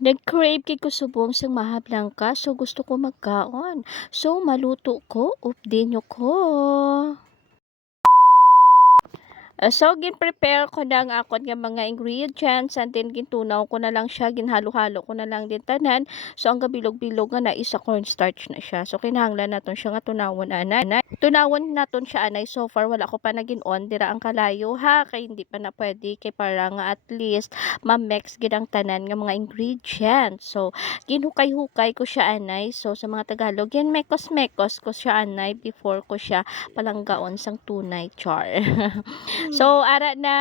Nag-crave kay kusubong siyang mahablang ka, so gusto ko magkaon. So maluto ko, update ko. So gin-prepare ko na ang akon nga mga ingredients and then gintunaw ko na lang siya, ginhalo-halo ko na lang din tanan. So ang gabilog-bilog nga na isa cornstarch na siya. So kinahanglan naton siya nga tunawon anay. Tunawon naton siya anay. So far wala ko pa nagin-on dira ang kalayo ha, kay hindi pa na pwede kay para nga at least ma-mix gid ang tanan nga mga ingredients. So ginhukay-hukay ko siya anay. So sa mga Tagalog, yan mekos-mekos ko siya anay before ko siya palanggaon sang tunay char. So ara na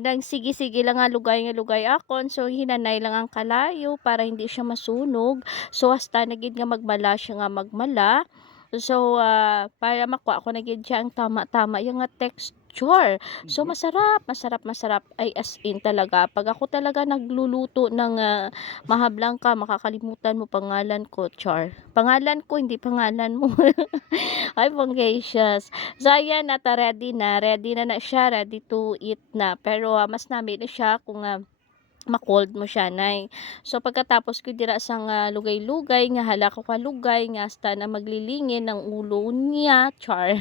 nang sige-sige lang nga lugay akon, so hinanay lang ang kalayo para hindi siya masunog. So hasta na gid nga magmala siya nga magmala. So para makuha ko na gid siya ang tama-tama yung nga texture. So masarap ay as in talaga. Pag ako talaga nagluluto ng mahablang ka, makakalimutan mo pangalan ko, char. Pangalan ko, hindi pangalan mo. Ay, bonggacious. So, ayan, ready na siya, ready to eat na. Pero, mas namin na siya kung ma-cold mo siya nay. So pagkatapos ko dira sang lugay-lugay nga hala ko kalugay nga hasta na maglilingin ng ulo niya, char.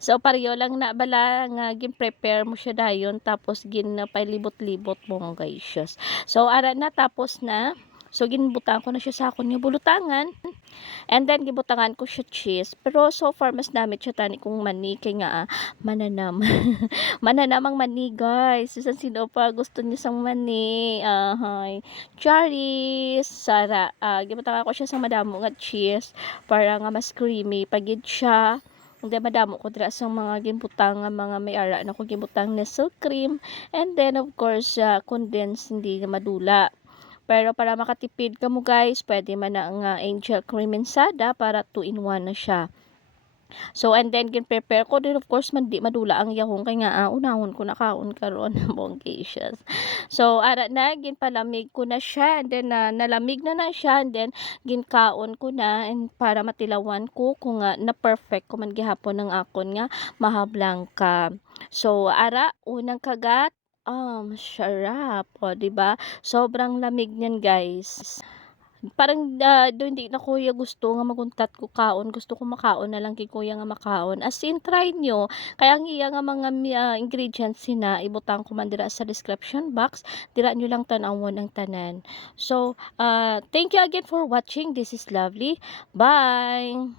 So pareho lang na bala nga gin-prepare mo siya dayon tapos pailibot-libot mo guys. So ara na tapos na. So ginbutan ko na siya sa akon nga bulutangan. And then gibutangan ko siya cheese. Pero so far mas damit siya tani kong mani kay nga mananam. Mananam ang mani guys. Sino pa gusto niya sang mani? Ahay. Charis. Sara. Gibutangan ko siya sa madamo nga cheese para nga mas creamy pagid siya. Hindi madamo ko dira sa mga ginbutang nga mga may ara na ko ginbutang nestle cream and then of course condensed hindi na madula. Pero para makatipid ka mo guys, pwede man na ang angel cream insada para 2 in 1 na siya. So and then gin-prepare ko din of course man di madula ang yahong kay nga unahon ko nakaon karon bonggacious. So ara na ginpalamig ko na siya and then nalamig na siya and then ginkaon ko na and para matilawan ko kung na perfect ko man gihapon ng akon nga mahablang ka. So ara unang kagat masarap, o 'di ba? Sobrang lamig niyan, guys. Parang do hindi na kuya gusto nga maguntat ko kaon, gusto ko makaon na lang kay kuya nga makaon. As in try niyo, kaya ang iya nga mga ingredients sina ibutang ko man dira sa description box, dira niyo lang tan-awon ang tanan. So, thank you again for watching. This is Lovely. Bye.